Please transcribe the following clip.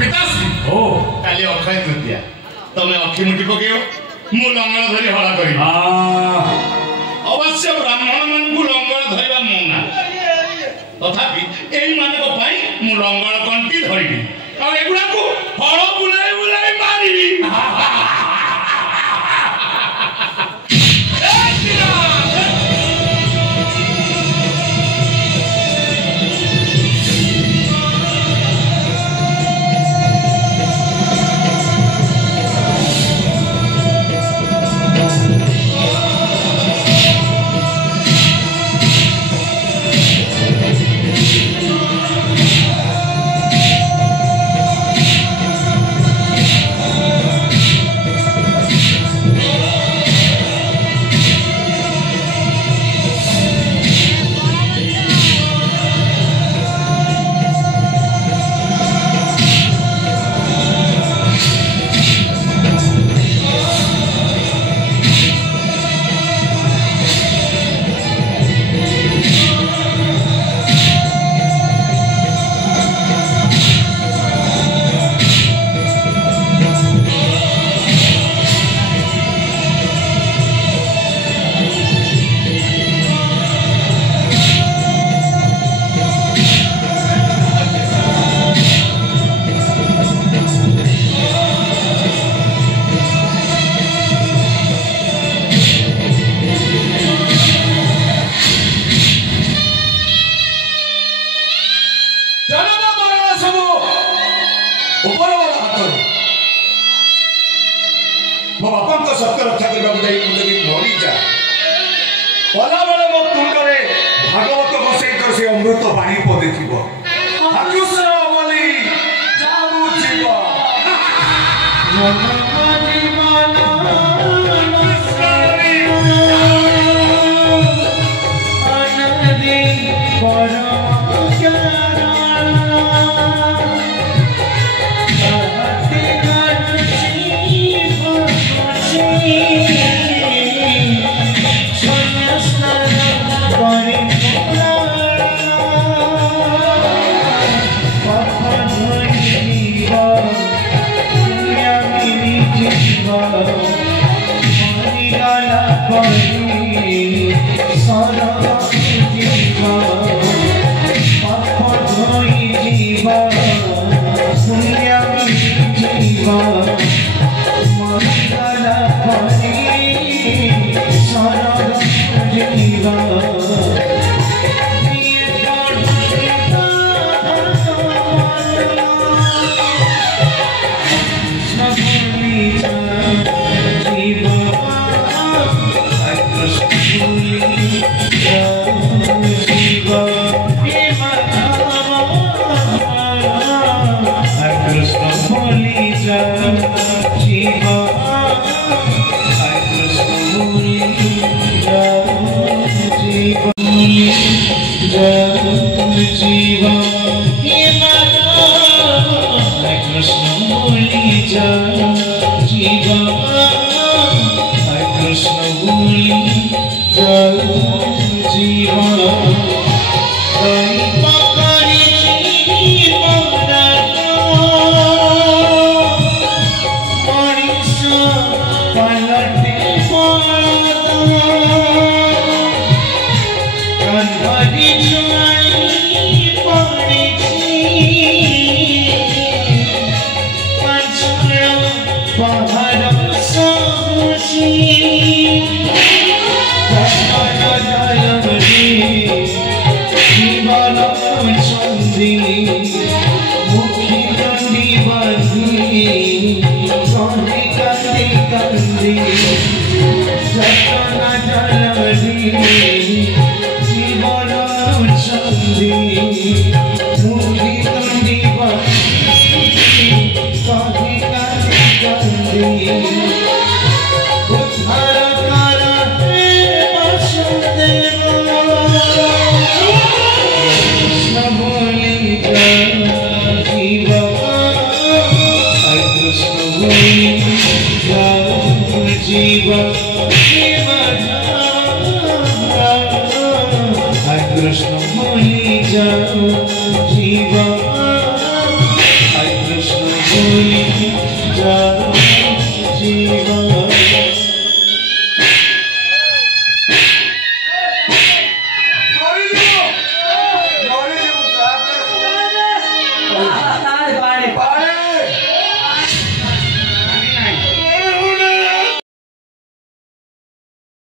पिताश्री ओ काली अक्षय तृतीया तमे अखि मुठी पकेओ मु लंगल धरी हला करी अवश्य ब्राह्मण मन को लंगल धरिबा मना तथापि एई मानक पई मु लंगल कंटी धरिबी आ एगुडा को फळ बुलाई बुलाई मारिबी मो बापा को सत्य रक्षा करबा बुझाई मुझे मरी जा पला बेले मो तुंडरे भागवत बसई कर से अमृत पानी पदे थिबो हाकुसर अमली जाऊ जीव Thank you.